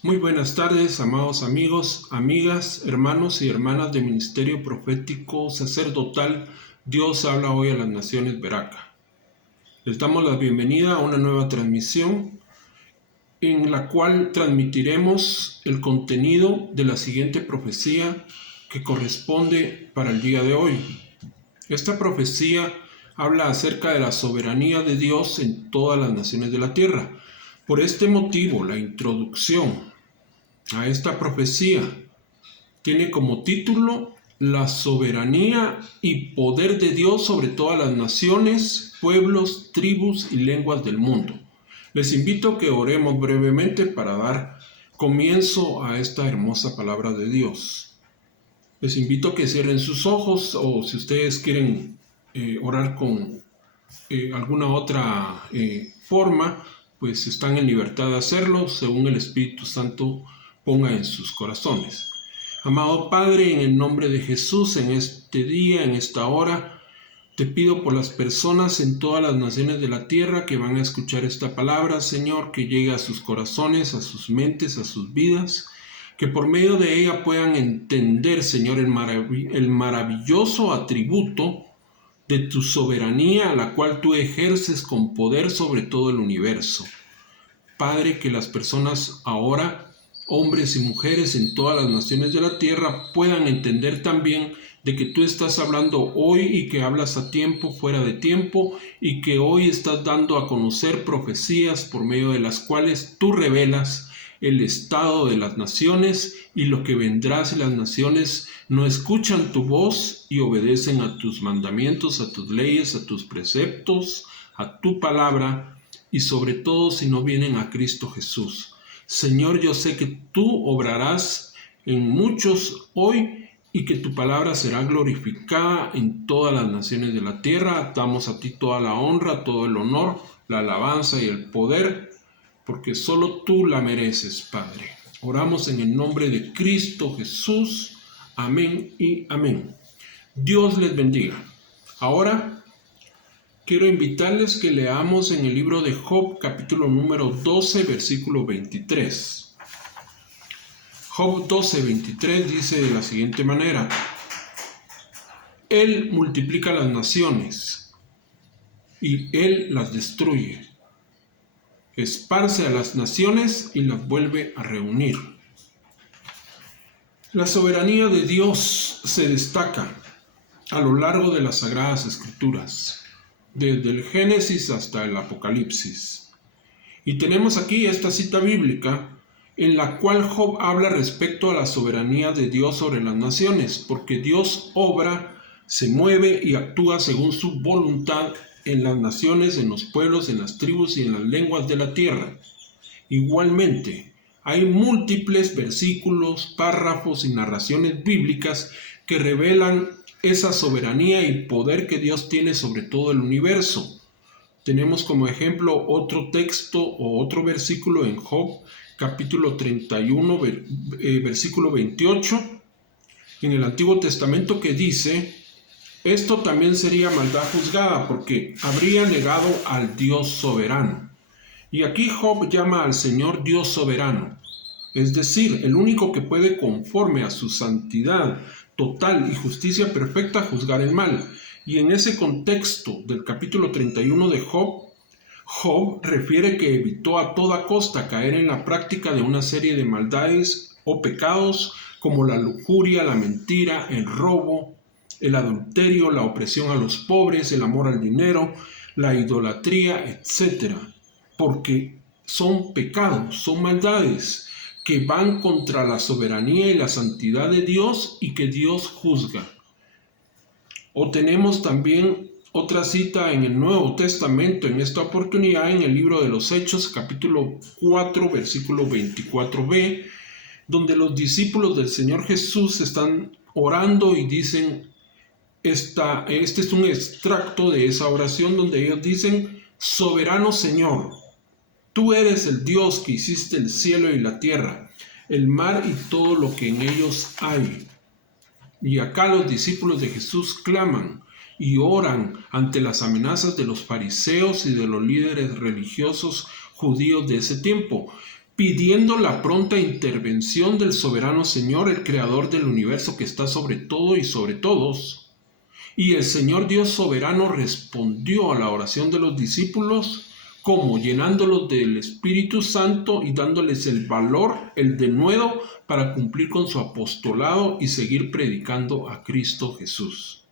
Muy buenas tardes, amados amigos, amigas, hermanos y hermanas de Ministerio Profético Sacerdotal. Dios habla hoy a las naciones Veraca. Les damos la bienvenida a una nueva transmisión en la cual transmitiremos el contenido de la siguiente profecía que corresponde para el día de hoy. Esta profecía habla acerca de la soberanía de Dios en todas las naciones de la tierra. Por este motivo, la introducción a esta profecía tiene como título La soberanía y poder de Dios sobre todas las naciones, pueblos, tribus y lenguas del mundo. Les invito a que oremos brevemente para dar comienzo a esta hermosa palabra de Dios. Les invito a que cierren sus ojos, o si ustedes quieren orar con alguna otra forma, pues están en libertad de hacerlo según el Espíritu Santo ponga en sus corazones. Amado Padre, en el nombre de Jesús, en este día, en esta hora, te pido por las personas en todas las naciones de la tierra que van a escuchar esta palabra, Señor, que llegue a sus corazones, a sus mentes, a sus vidas, que por medio de ella puedan entender, Señor, el maravilloso atributo de tu soberanía, la cual tú ejerces con poder sobre todo el universo. Padre, que las personas ahora, hombres y mujeres en todas las naciones de la tierra, puedan entender también de que tú estás hablando hoy y que hablas a tiempo, fuera de tiempo, y que hoy estás dando a conocer profecías por medio de las cuales tú revelas el estado de las naciones y lo que vendrá si las naciones no escuchan tu voz y obedecen a tus mandamientos, a tus leyes, a tus preceptos, a tu palabra, y sobre todo si no vienen a Cristo Jesús. Señor, yo sé que tú obrarás en muchos hoy y que tu palabra será glorificada en todas las naciones de la tierra. Damos a ti toda la honra, todo el honor, la alabanza y el poder, porque solo tú la mereces, Padre. Oramos en el nombre de Cristo Jesús. Amén y amén. Dios les bendiga. Ahora quiero invitarles que leamos en el libro de Job, capítulo número 12, versículo 23. Job 12, 23 dice de la siguiente manera: Él multiplica las naciones y Él las destruye. Esparce a las naciones y las vuelve a reunir. La soberanía de Dios se destaca a lo largo de las Sagradas Escrituras, desde el Génesis hasta el Apocalipsis. Y tenemos aquí esta cita bíblica en la cual Job habla respecto a la soberanía de Dios sobre las naciones, porque Dios obra, se mueve y actúa según su voluntad en las naciones, en los pueblos, en las tribus y en las lenguas de la tierra. Igualmente, hay múltiples versículos, párrafos y narraciones bíblicas que revelan esa soberanía y poder que Dios tiene sobre todo el universo. Tenemos como ejemplo otro texto o otro versículo en Job, capítulo 31, versículo 28, en el Antiguo Testamento, que dice: esto también sería maldad juzgada, porque habría negado al Dios soberano. Y aquí Job llama al Señor Dios soberano, es decir, el único que puede, conforme a su santidad total y justicia perfecta, juzgar el mal. Y en ese contexto del capítulo 31 de Job, Job refiere que evitó a toda costa caer en la práctica de una serie de maldades o pecados como la lujuria, la mentira, el robo, el adulterio, la opresión a los pobres, el amor al dinero, la idolatría, etc. Porque son pecados, son maldades que van contra la soberanía y la santidad de Dios y que Dios juzga. O tenemos también otra cita en el Nuevo Testamento, en esta oportunidad en el libro de los Hechos, capítulo 4, versículo 24b, donde los discípulos del Señor Jesús están orando y dicen, este es un extracto de esa oración donde ellos dicen: soberano Señor, tú eres el Dios que hiciste el cielo y la tierra, el mar y todo lo que en ellos hay. Y acá los discípulos de Jesús claman y oran ante las amenazas de los fariseos y de los líderes religiosos judíos de ese tiempo. pidiendo la pronta intervención del soberano Señor, el Creador del universo que está sobre todo y sobre todos. Y el Señor Dios soberano respondió a la oración de los discípulos, como llenándolos del Espíritu Santo y dándoles el valor, el denuedo, para cumplir con su apostolado y seguir predicando a Cristo Jesús.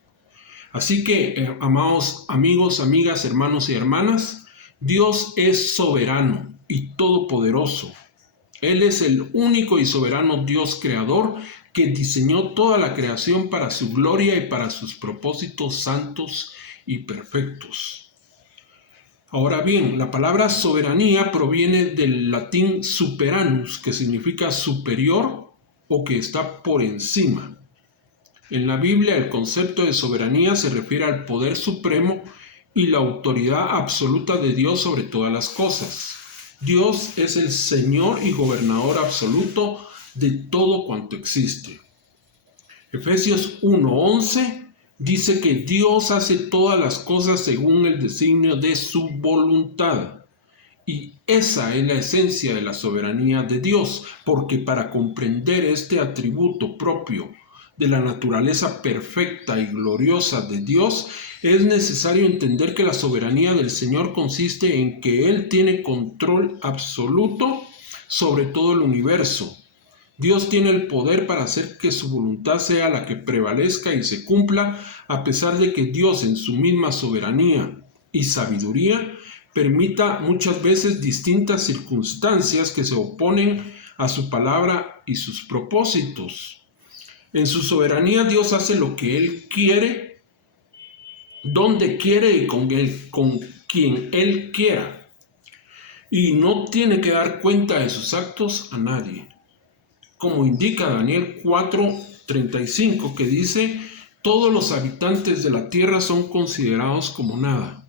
Así que, amados amigos, amigas, hermanos y hermanas, Dios es soberano y todopoderoso. Él es el único y soberano Dios creador que diseñó toda la creación para su gloria y para sus propósitos santos y perfectos. Ahora bien, la palabra soberanía proviene del latín superanus, que significa superior o que está por encima. En la Biblia, el concepto de soberanía se refiere al poder supremo y la autoridad absoluta de Dios sobre todas las cosas. Dios es el Señor y gobernador absoluto de todo cuanto existe. Efesios 1:11 dice que Dios hace todas las cosas según el designio de su voluntad. Y esa es la esencia de la soberanía de Dios, porque para comprender este atributo propio de la naturaleza perfecta y gloriosa de Dios, es necesario entender que la soberanía del Señor consiste en que Él tiene control absoluto sobre todo el universo. Dios tiene el poder para hacer que su voluntad sea la que prevalezca y se cumpla, a pesar de que Dios en su misma soberanía y sabiduría permita muchas veces distintas circunstancias que se oponen a su palabra y sus propósitos. En su soberanía Dios hace lo que Él quiere, donde quiere y con quien Él quiera. Y no tiene que dar cuenta de sus actos a nadie. Como indica Daniel 4:35, que dice, todos los habitantes de la tierra son considerados como nada.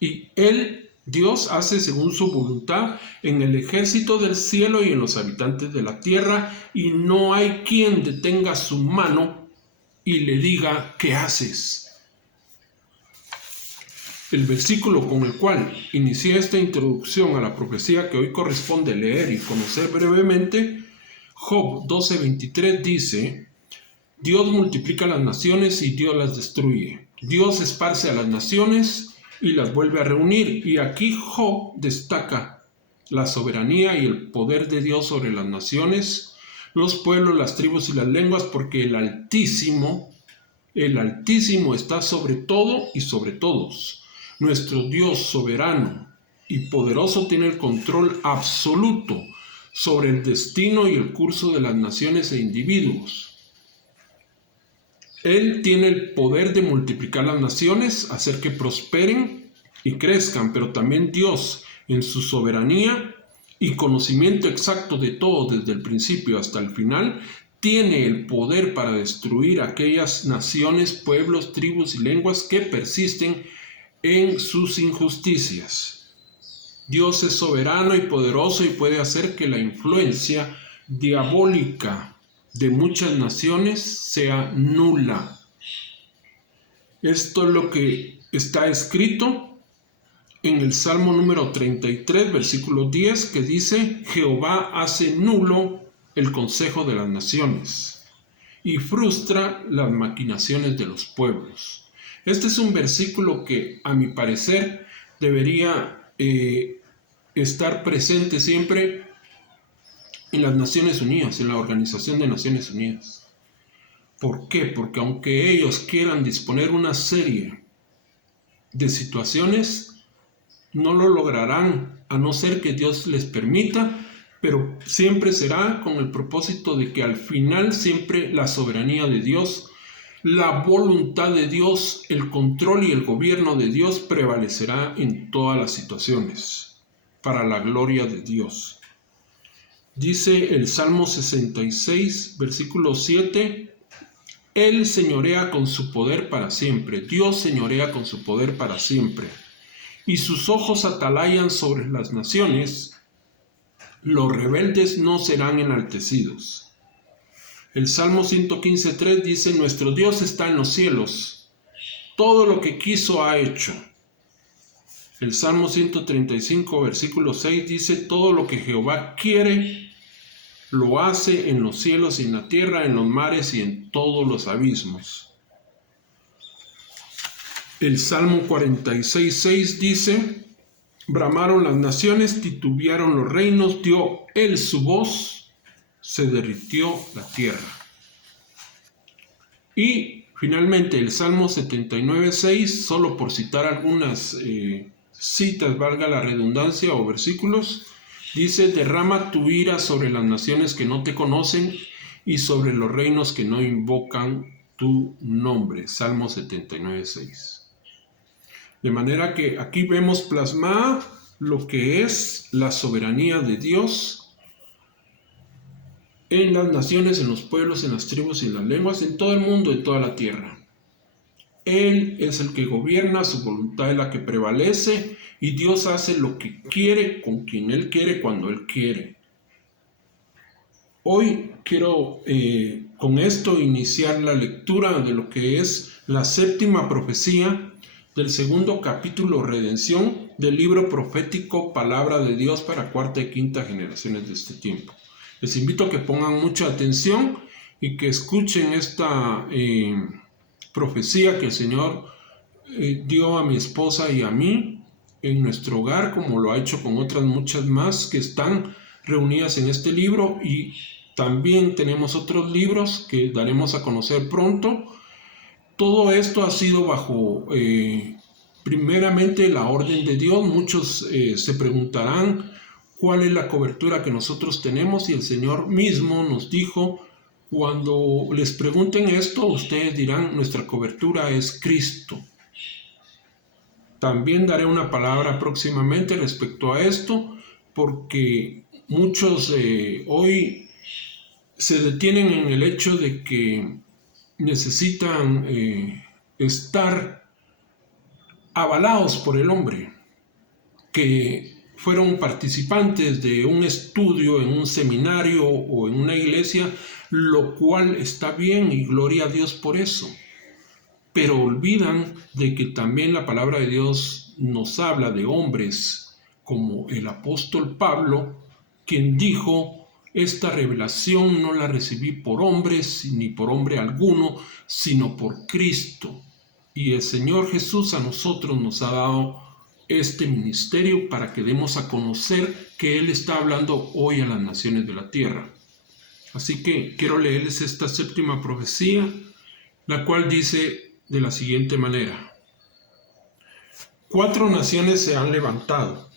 Y Él, Dios, hace según su voluntad en el ejército del cielo y en los habitantes de la tierra, y no hay quien detenga su mano y le diga, ¿qué haces? El versículo con el cual inicié esta introducción a la profecía que hoy corresponde leer y conocer brevemente, Job 12:23 dice, Dios multiplica las naciones y Dios las destruye. Dios esparce a las naciones y las vuelve a reunir. Y aquí Job destaca la soberanía y el poder de Dios sobre las naciones, los pueblos, las tribus y las lenguas, porque el Altísimo está sobre todo y sobre todos. Nuestro Dios soberano y poderoso tiene el control absoluto sobre el destino y el curso de las naciones e individuos. Él tiene el poder de multiplicar las naciones, hacer que prosperen y crezcan, pero también Dios, en su soberanía y conocimiento exacto de todo desde el principio hasta el final, tiene el poder para destruir aquellas naciones, pueblos, tribus y lenguas que persisten en sus injusticias. Dios es soberano y poderoso y puede hacer que la influencia diabólica de muchas naciones sea nula. Esto es lo que está escrito en el Salmo número 33, versículo 10, que dice, Jehová hace nulo el consejo de las naciones y frustra las maquinaciones de los pueblos. Este es un versículo que, a mi parecer, debería estar presente siempre en las Naciones Unidas, en la Organización de Naciones Unidas. ¿Por qué? Porque aunque ellos quieran disponer una serie de situaciones, no lo lograrán, a no ser que Dios les permita, pero siempre será con el propósito de que al final siempre la soberanía de Dios, la voluntad de Dios, el control y el gobierno de Dios prevalecerá en todas las situaciones, para la gloria de Dios. Dice el Salmo 66, versículo 7, Él señorea con su poder para siempre, Dios señorea con su poder para siempre, y sus ojos atalayan sobre las naciones, los rebeldes no serán enaltecidos. El Salmo 115:3 dice, nuestro Dios está en los cielos, todo lo que quiso ha hecho. El Salmo 135, versículo 6 dice: todo lo que Jehová quiere, lo hace en los cielos y en la tierra, en los mares y en todos los abismos. El Salmo 46, 6 dice: bramaron las naciones, titubearon los reinos, dio él su voz, se derritió la tierra. Y finalmente el Salmo 79, 6, solo por citar algunas citas, valga la redundancia, o versículos, dice: derrama tu ira sobre las naciones que no te conocen y sobre los reinos que no invocan tu nombre. Salmo 79, 6. De manera que aquí vemos plasmada lo que es la soberanía de Dios en las naciones, en los pueblos, en las tribus y en las lenguas, en todo el mundo, en toda la tierra. Él es el que gobierna, su voluntad es la que prevalece, y Dios hace lo que quiere, con quien Él quiere, cuando Él quiere. Hoy quiero con esto iniciar la lectura de lo que es la séptima profecía del segundo capítulo, Redención, del libro profético Palabra de Dios para cuarta y quinta generaciones de este tiempo. Les invito a que pongan mucha atención y que escuchen esta profecía que el Señor dio a mi esposa y a mí en nuestro hogar, como lo ha hecho con otras muchas más que están reunidas en este libro, y también tenemos otros libros que daremos a conocer pronto. Todo esto ha sido bajo primeramente la orden de Dios. Muchos se preguntarán cuál es la cobertura que nosotros tenemos, y el Señor mismo nos dijo: cuando les pregunten esto, ustedes dirán: nuestra cobertura es Cristo. También daré una palabra próximamente respecto a esto, porque muchos hoy se detienen en el hecho de que necesitan estar avalados por el hombre, que fueron participantes de un estudio en un seminario o en una iglesia, lo cual está bien y gloria a Dios por eso. Pero olvidan de que también la palabra de Dios nos habla de hombres como el apóstol Pablo, quien dijo: esta revelación no la recibí por hombres ni por hombre alguno, sino por Cristo. Y el Señor Jesús a nosotros nos ha dado este ministerio para que demos a conocer que Él está hablando hoy a las naciones de la tierra. Así que quiero leerles esta séptima profecía, la cual dice de la siguiente manera: 4 naciones se han levantado.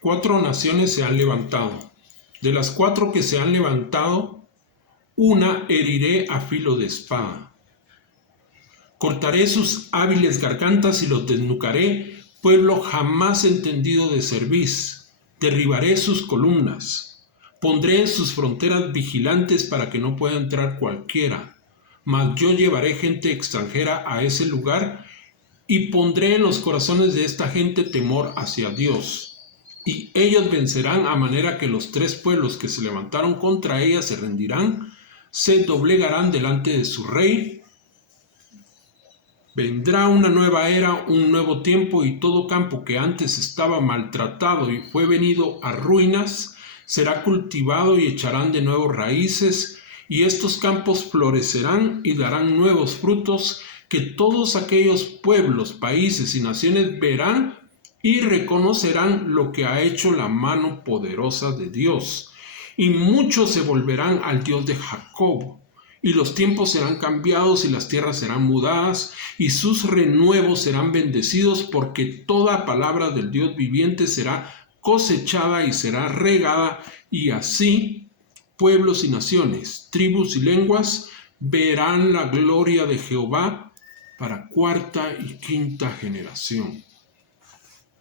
4 naciones se han levantado. De las 4 que se han levantado, una heriré a filo de espada. Cortaré sus hábiles gargantas y los desnucaré, pueblo jamás entendido de cerviz. Derribaré sus columnas. Pondré en sus fronteras vigilantes para que no pueda entrar cualquiera. Mas yo llevaré gente extranjera a ese lugar y pondré en los corazones de esta gente temor hacia Dios. Y ellos vencerán, a manera que los 3 pueblos que se levantaron contra ella se rendirán, se doblegarán delante de su rey. Vendrá una nueva era, un nuevo tiempo, y todo campo que antes estaba maltratado y fue venido a ruinas, será cultivado y echarán de nuevo raíces, y estos campos florecerán y darán nuevos frutos, que todos aquellos pueblos, países y naciones verán y reconocerán lo que ha hecho la mano poderosa de Dios. Y muchos se volverán al Dios de Jacob, y los tiempos serán cambiados y las tierras serán mudadas, y sus renuevos serán bendecidos, porque toda palabra del Dios viviente será cosechada y será regada, y así pueblos y naciones, tribus y lenguas verán la gloria de Jehová para cuarta y quinta generación.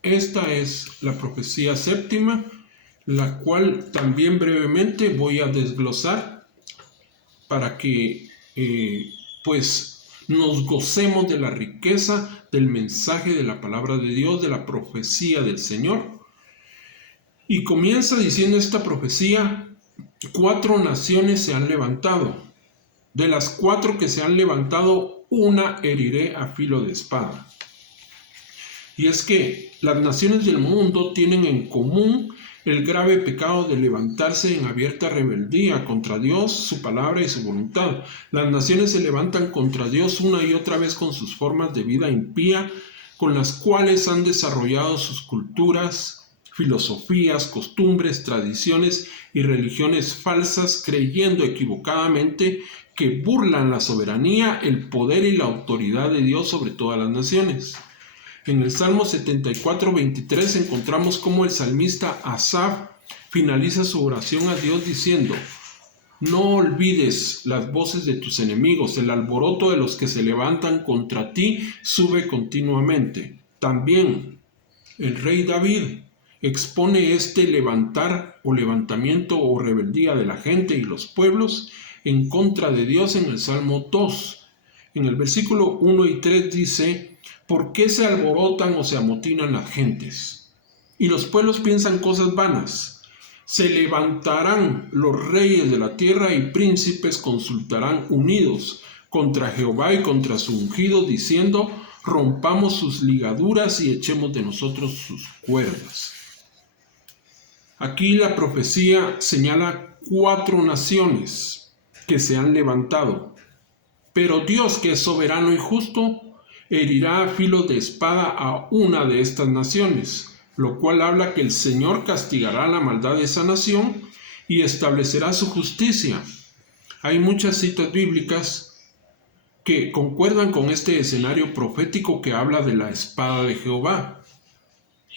Esta es la profecía séptima, la cual también brevemente voy a desglosar para que pues nos gocemos de la riqueza del mensaje de la palabra de Dios, de la profecía del Señor. Y comienza diciendo esta profecía: 4 naciones se han levantado. De las 4 que se han levantado, una heriré a filo de espada. Y es que las naciones del mundo tienen en común el grave pecado de levantarse en abierta rebeldía contra Dios, su palabra y su voluntad. Las naciones se levantan contra Dios una y otra vez con sus formas de vida impía, con las cuales han desarrollado sus culturas, filosofías, costumbres, tradiciones y religiones falsas, creyendo equivocadamente que burlan la soberanía, el poder y la autoridad de Dios sobre todas las naciones. En el Salmo 74:23 encontramos cómo el salmista Asaf finaliza su oración a Dios diciendo: no olvides las voces de tus enemigos, el alboroto de los que se levantan contra ti sube continuamente. También el rey David expone este levantar o levantamiento o rebeldía de la gente y los pueblos en contra de Dios en el Salmo 2. En el versículo 1 y 3 dice: ¿por qué se alborotan o se amotinan las gentes? Y los pueblos piensan cosas vanas. Se levantarán los reyes de la tierra y príncipes consultarán unidos contra Jehová y contra su ungido, diciendo: rompamos sus ligaduras y echemos de nosotros sus cuerdas. Aquí la profecía señala 4 naciones que se han levantado, pero Dios, que es soberano y justo, herirá a filo de espada a una de estas naciones, lo cual habla que el Señor castigará la maldad de esa nación y establecerá su justicia. Hay muchas citas bíblicas que concuerdan con este escenario profético que habla de la espada de Jehová.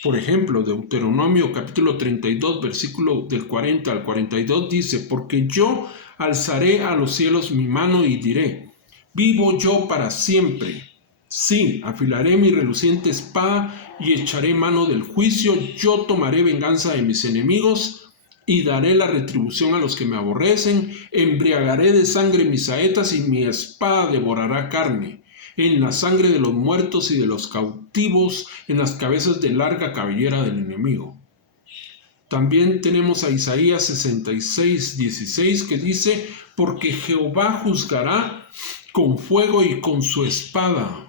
Por ejemplo, Deuteronomio capítulo 32, versículo del 40 al 42 dice: porque yo alzaré a los cielos mi mano y diré: vivo yo para siempre. Sí, afilaré mi reluciente espada y echaré mano del juicio. Yo tomaré venganza de mis enemigos y daré la retribución a los que me aborrecen. Embriagaré de sangre mis saetas y mi espada devorará carne. En la sangre de los muertos y de los cautivos, en las cabezas de larga cabellera del enemigo. También tenemos a Isaías 66:16 que dice: porque Jehová juzgará con fuego y con su espada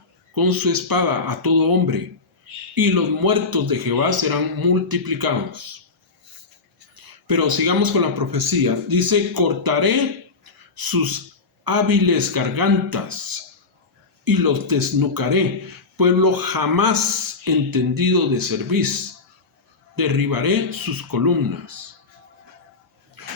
a todo hombre, y los muertos de Jehová serán multiplicados. Pero sigamos con la profecía. Dice: cortaré sus hábiles gargantas y los desnucaré, pueblo jamás entendido de cerviz. Derribaré sus columnas.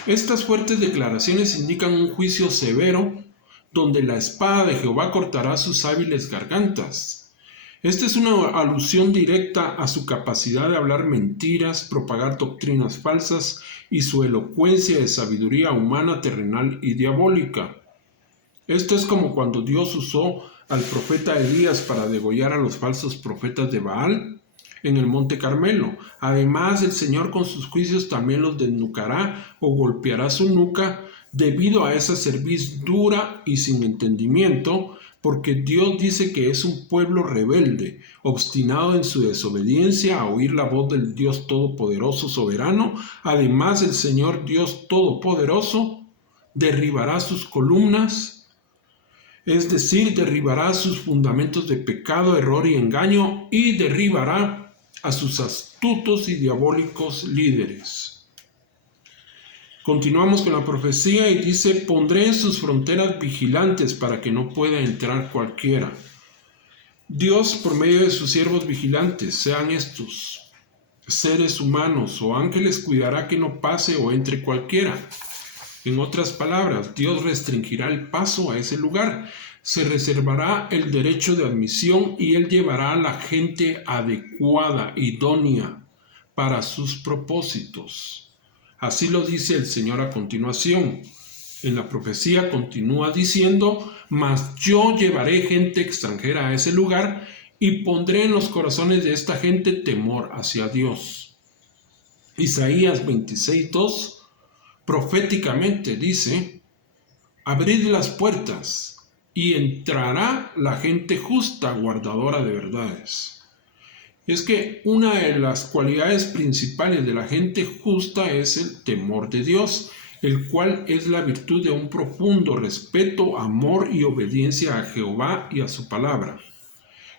Estas fuertes declaraciones indican un juicio severo, donde la espada de Jehová cortará sus hábiles gargantas. Esta es una alusión directa a su capacidad de hablar mentiras, propagar doctrinas falsas y su elocuencia de sabiduría humana, terrenal y diabólica. Esto es como cuando Dios usó al profeta Elías para degollar a los falsos profetas de Baal en el monte Carmelo. Además, el Señor con sus juicios también los desnucará o golpeará su nuca debido a esa cerviz dura y sin entendimiento, porque Dios dice que es un pueblo rebelde, obstinado en su desobediencia a oír la voz del Dios Todopoderoso soberano. Además, el Señor Dios Todopoderoso derribará sus columnas, es decir, derribará sus fundamentos de pecado, error y engaño, y derribará a sus astutos y diabólicos líderes. Continuamos con la profecía y dice: pondré en sus fronteras vigilantes para que no pueda entrar cualquiera. Dios, por medio de sus siervos vigilantes, sean estos seres humanos o ángeles, cuidará que no pase o entre cualquiera. En otras palabras, Dios restringirá el paso a ese lugar, se reservará el derecho de admisión y Él llevará a la gente adecuada, idónea para sus propósitos. Así lo dice el Señor a continuación. En la profecía continúa diciendo: mas yo llevaré gente extranjera a ese lugar y pondré en los corazones de esta gente temor hacia Dios. Isaías 26:2 proféticamente dice: abrid las puertas y entrará la gente justa, guardadora de verdades. Es que una de las cualidades principales de la gente justa es el temor de Dios, el cual es la virtud de un profundo respeto, amor y obediencia a Jehová y a su palabra.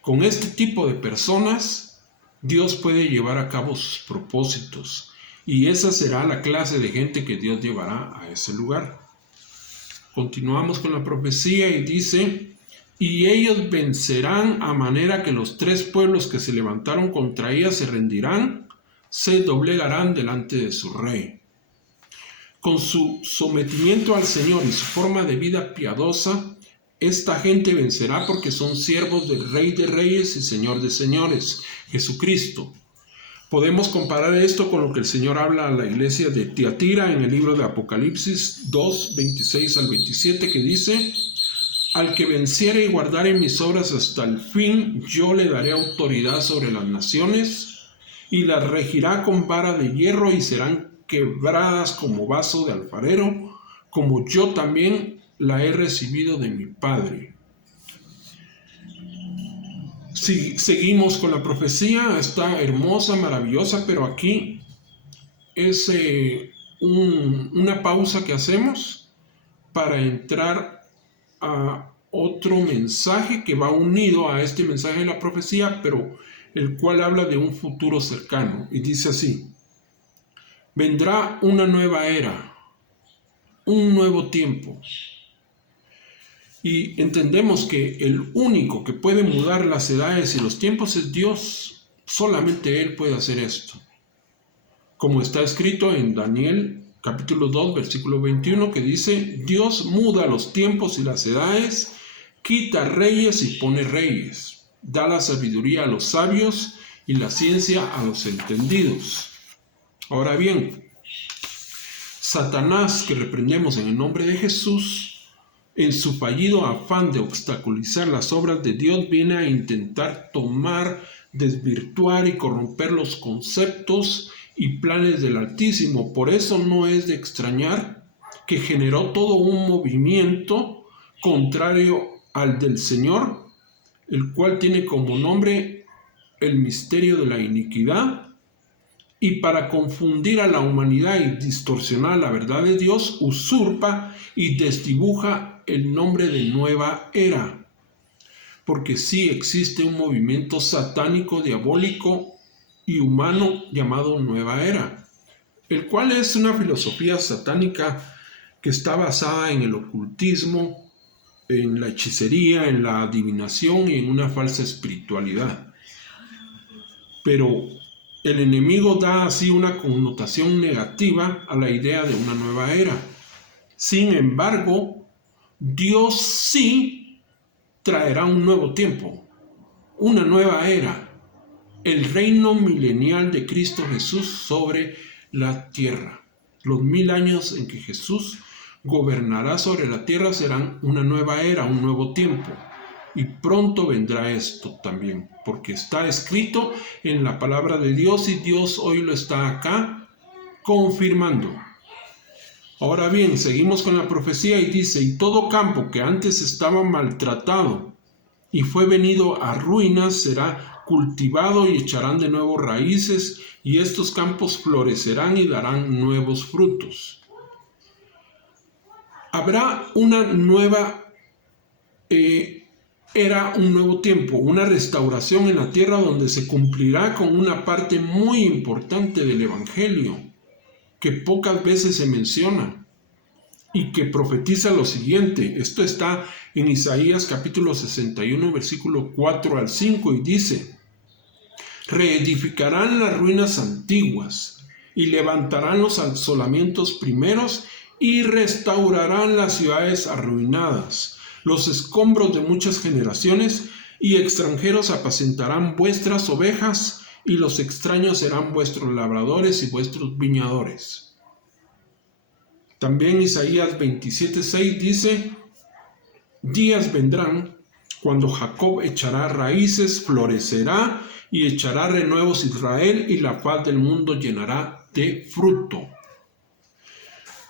Con este tipo de personas, Dios puede llevar a cabo sus propósitos, y esa será la clase de gente que Dios llevará a ese lugar. Continuamos con la profecía y dice: y ellos vencerán a manera que los 3 pueblos que se levantaron contra ella se rendirán, se doblegarán delante de su rey. Con su sometimiento al Señor y su forma de vida piadosa, esta gente vencerá porque son siervos del Rey de Reyes y Señor de Señores, Jesucristo. Podemos comparar esto con lo que el Señor habla a la iglesia de Tiatira en el libro de Apocalipsis 2, 26 al 27, que dice: al que venciere y guardare mis obras hasta el fin, yo le daré autoridad sobre las naciones, y las regirá con vara de hierro, y serán quebradas como vaso de alfarero, como yo también la he recibido de mi Padre. Si seguimos con la profecía, está hermosa, maravillosa, pero aquí es una pausa que hacemos para entrar a otro mensaje que va unido a este mensaje de la profecía, pero el cual habla de un futuro cercano, y dice así: vendrá una nueva era, un nuevo tiempo. Y entendemos que el único que puede mudar las edades y los tiempos es Dios. Solamente Él puede hacer esto. Como está escrito en Daniel capítulo 2, versículo 21, que dice: Dios muda los tiempos y las edades, quita reyes y pone reyes, da la sabiduría a los sabios y la ciencia a los entendidos. Ahora bien, Satanás, que reprendemos en el nombre de Jesús, en su fallido afán de obstaculizar las obras de Dios, viene a intentar tomar, desvirtuar y corromper los conceptos y planes del Altísimo. Por eso no es de extrañar que generó todo un movimiento contrario al del Señor, el cual tiene como nombre el misterio de la iniquidad, y para confundir a la humanidad y distorsionar la verdad de Dios, usurpa y desdibuja el nombre de nueva era. Porque sí existe un movimiento satánico, diabólico y humano llamado nueva era, el cual es una filosofía satánica que está basada en el ocultismo, en la hechicería, en la adivinación y en una falsa espiritualidad. Pero el enemigo da así una connotación negativa a la idea de una nueva era. Sin embargo, Dios sí traerá un nuevo tiempo, una nueva era, el reino milenial de Cristo Jesús sobre la tierra. Los 1000 años en que Jesús gobernará sobre la tierra serán una nueva era, un nuevo tiempo. Y pronto vendrá esto también, porque está escrito en la palabra de Dios, y Dios hoy lo está acá confirmando. Ahora bien, seguimos con la profecía y dice: y todo campo que antes estaba maltratado y fue venido a ruinas será cultivado, y echarán de nuevo raíces, y estos campos florecerán y darán nuevos frutos. Habrá una nueva era, un nuevo tiempo, una restauración en la tierra donde se cumplirá con una parte muy importante del Evangelio que pocas veces se menciona y que profetiza lo siguiente. Esto está en Isaías capítulo 61, versículo 4 al 5, y dice: reedificarán las ruinas antiguas y levantarán los asolamientos primeros y restaurarán las ciudades arruinadas, los escombros de muchas generaciones, y extranjeros apacentarán vuestras ovejas, y los extraños serán vuestros labradores y vuestros viñadores. También Isaías 27:6 dice: días vendrán cuando Jacob echará raíces, florecerá y echará renuevos Israel, y la faz del mundo llenará de fruto.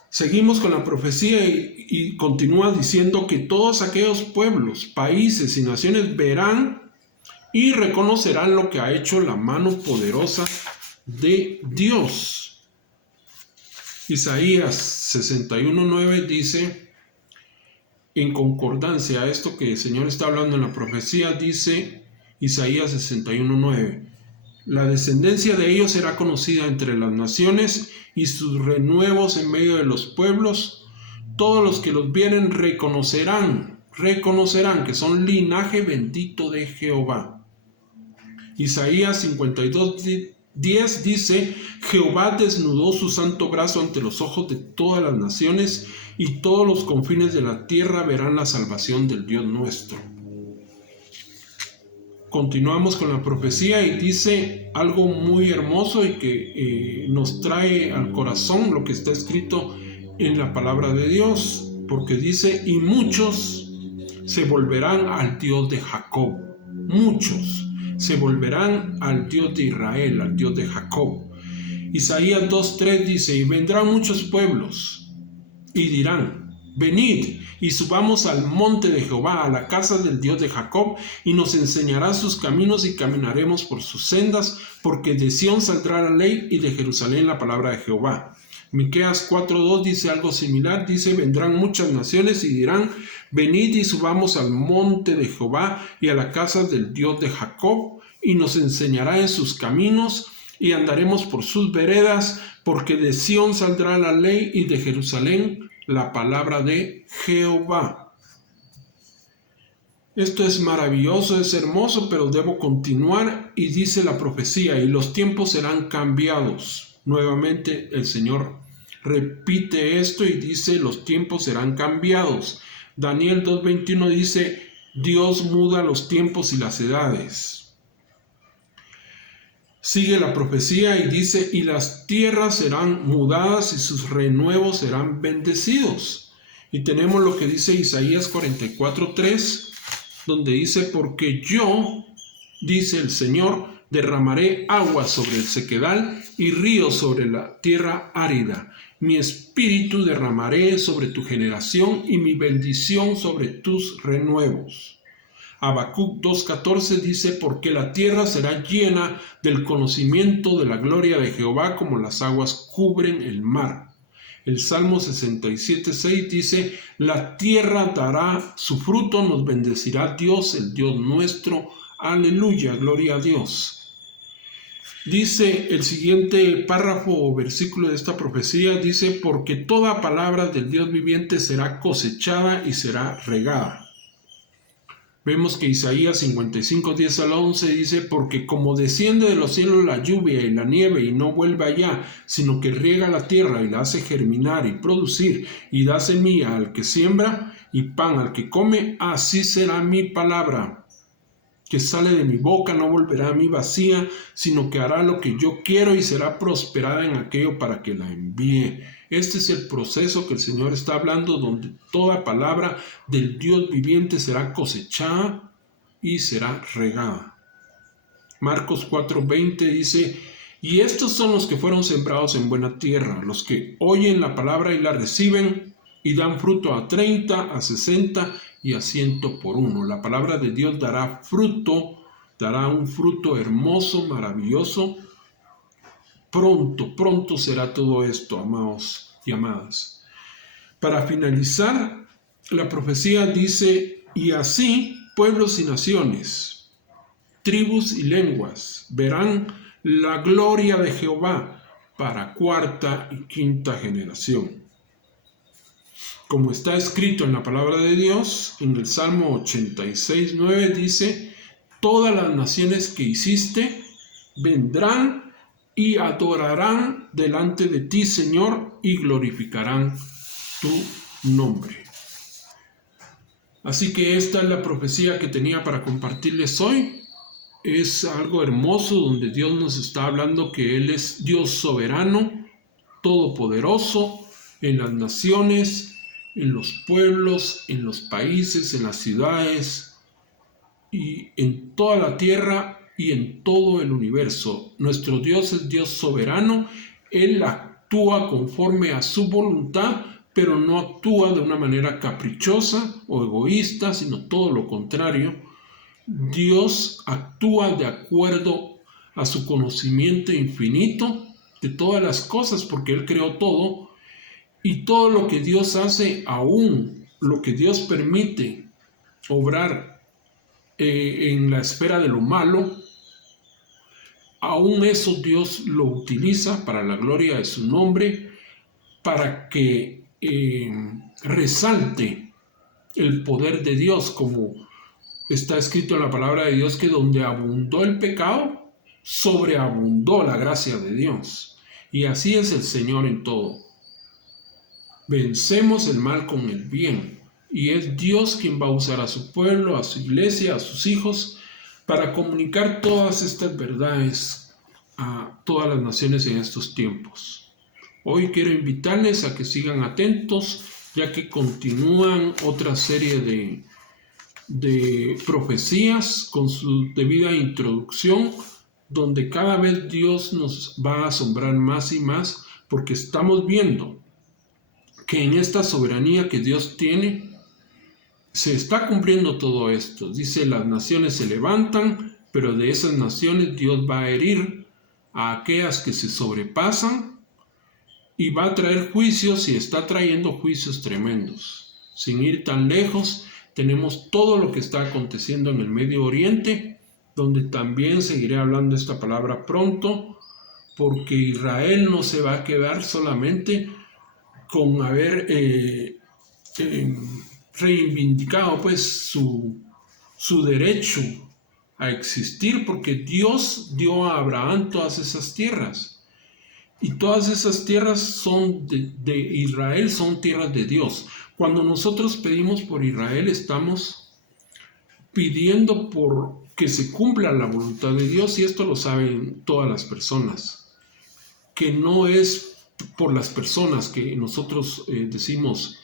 Seguimos con la profecía y continúa diciendo que todos aquellos pueblos, países y naciones verán y reconocerán lo que ha hecho la mano poderosa de Dios. Isaías 61:9 dice, en concordancia a esto que el Señor está hablando en la profecía, dice Isaías 61:9: La descendencia de ellos será conocida entre las naciones y sus renuevos en medio de los pueblos. Todos los que los vieren reconocerán que son linaje bendito de Jehová. Isaías 52:10 dice: Jehová desnudó su santo brazo ante los ojos de todas las naciones, y todos los confines de la tierra verán la salvación del Dios nuestro. Continuamos con la profecía y dice algo muy hermoso y que nos trae al corazón lo que está escrito en la palabra de Dios, porque dice: y muchos se volverán al Dios de Jacob. Muchos se volverán al Dios de Israel, al Dios de Jacob. Isaías 2:3 dice: y vendrán muchos pueblos y dirán: venid y subamos al monte de Jehová, a la casa del Dios de Jacob, y nos enseñará sus caminos y caminaremos por sus sendas, porque de Sión saldrá la ley y de Jerusalén la palabra de Jehová. Miqueas 4:2 dice algo similar, dice: vendrán muchas naciones y dirán: venid y subamos al monte de Jehová y a la casa del Dios de Jacob, y nos enseñará en sus caminos y andaremos por sus veredas, porque de Sión saldrá la ley y de Jerusalén la palabra de Jehová. Esto es maravilloso, es hermoso, pero debo continuar, y dice la profecía: y los tiempos serán cambiados. Nuevamente el Señor repite esto y dice: los tiempos serán cambiados. Daniel 2:21 dice: Dios muda los tiempos y las edades. Sigue la profecía y dice: y las tierras serán mudadas y sus renuevos serán bendecidos. Y tenemos lo que dice Isaías 44:3, donde dice: porque yo, dice el Señor, derramaré agua sobre el sequedal y ríos sobre la tierra árida. Mi espíritu derramaré sobre tu generación y mi bendición sobre tus renuevos. Habacuc 2:14 dice: porque la tierra será llena del conocimiento de la gloria de Jehová, como las aguas cubren el mar. El Salmo 67:6 dice: la tierra dará su fruto, nos bendecirá Dios, el Dios nuestro. Aleluya, gloria a Dios. Dice el siguiente párrafo o versículo de esta profecía, dice: porque toda palabra del Dios viviente será cosechada y será regada. Vemos que Isaías 55:10-11 dice: porque como desciende de los cielos la lluvia y la nieve y no vuelve allá, sino que riega la tierra y la hace germinar y producir y da semilla al que siembra y pan al que come, así será mi palabra que sale de mi boca, no volverá a mí vacía, sino que hará lo que yo quiero y será prosperada en aquello para que la envíe. Este es el proceso que el Señor está hablando, donde toda palabra del Dios viviente será cosechada y será regada. Marcos 4:20 dice: y estos son los que fueron sembrados en buena tierra, los que oyen la palabra y la reciben y dan fruto a 30, a 60 y a 100 por uno. La palabra de Dios dará fruto, dará un fruto hermoso, maravilloso. Pronto será todo esto, amados y amadas. Para finalizar, la profecía dice: y así pueblos y naciones, tribus y lenguas verán la gloria de Jehová para cuarta y quinta generación. Como está escrito en la palabra de Dios, en el Salmo 86:9 dice: todas las naciones que hiciste vendrán y adorarán delante de ti, Señor, y glorificarán tu nombre. Así que esta es la profecía que tenía para compartirles hoy. Es algo hermoso donde Dios nos está hablando que Él es Dios soberano, todopoderoso, en las naciones, en los pueblos, en los países, en las ciudades y en toda la tierra y en todo el universo. Nuestro Dios es Dios soberano. Él actúa conforme a su voluntad, pero no actúa de una manera caprichosa o egoísta, sino todo lo contrario. Dios actúa de acuerdo a su conocimiento infinito de todas las cosas, porque Él creó todo, y todo lo que Dios hace, aún lo que Dios permite obrar en la esfera de lo malo, aún eso Dios lo utiliza para la gloria de su nombre, para que resalte el poder de Dios, como está escrito en la palabra de Dios, que donde abundó el pecado, sobreabundó la gracia de Dios. Y así es el Señor en todo. Vencemos el mal con el bien. Y es Dios quien va a usar a su pueblo, a su iglesia, a sus hijos, para comunicar todas estas verdades a todas las naciones en estos tiempos. Hoy quiero invitarles a que sigan atentos, ya que continúan otra serie de profecías con su debida introducción, donde cada vez Dios nos va a asombrar más y más, porque estamos viendo que en esta soberanía que Dios tiene, se está cumpliendo todo esto. Dice, las naciones se levantan, pero de esas naciones Dios va a herir a aquellas que se sobrepasan y va a traer juicios, y está trayendo juicios tremendos. Sin ir tan lejos, tenemos todo lo que está aconteciendo en el Medio Oriente, donde también seguiré hablando esta palabra pronto, porque Israel no se va a quedar solamente con haber reivindicado pues su derecho a existir, porque Dios dio a Abraham todas esas tierras. Y todas esas tierras son de Israel, son tierras de Dios. Cuando nosotros pedimos por Israel, estamos pidiendo por que se cumpla la voluntad de Dios, y esto lo saben todas las personas, que no es por las personas que nosotros decimos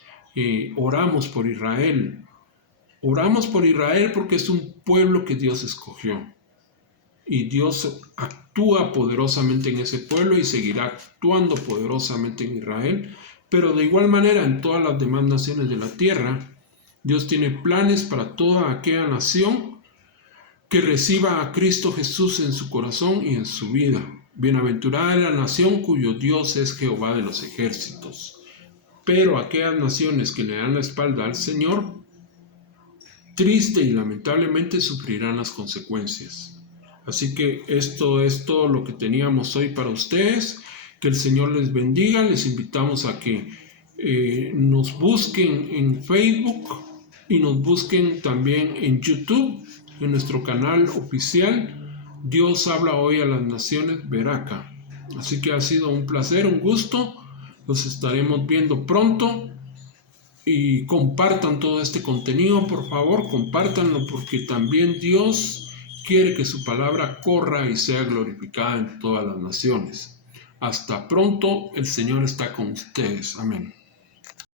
oramos por Israel. Oramos por Israel porque es un pueblo que Dios escogió. Y Dios actúa poderosamente en ese pueblo y seguirá actuando poderosamente en Israel, pero de igual manera en todas las demás naciones de la tierra. Dios tiene planes para toda aquella nación que reciba a Cristo Jesús en su corazón y en su vida. Bienaventurada es la nación cuyo Dios es Jehová de los ejércitos. Pero aquellas naciones que le dan la espalda al Señor, triste y lamentablemente sufrirán las consecuencias. Así que esto es todo lo que teníamos hoy para ustedes. Que el Señor les bendiga. Les invitamos a que nos busquen en Facebook y nos busquen también en YouTube, en nuestro canal oficial Dios habla hoy a las naciones Beraca. Así que ha sido un placer, un gusto. Los estaremos viendo pronto. Y compartan todo este contenido, por favor, compártanlo, porque también Dios quiere que su palabra corra y sea glorificada en todas las naciones. Hasta pronto, el Señor está con ustedes. Amén.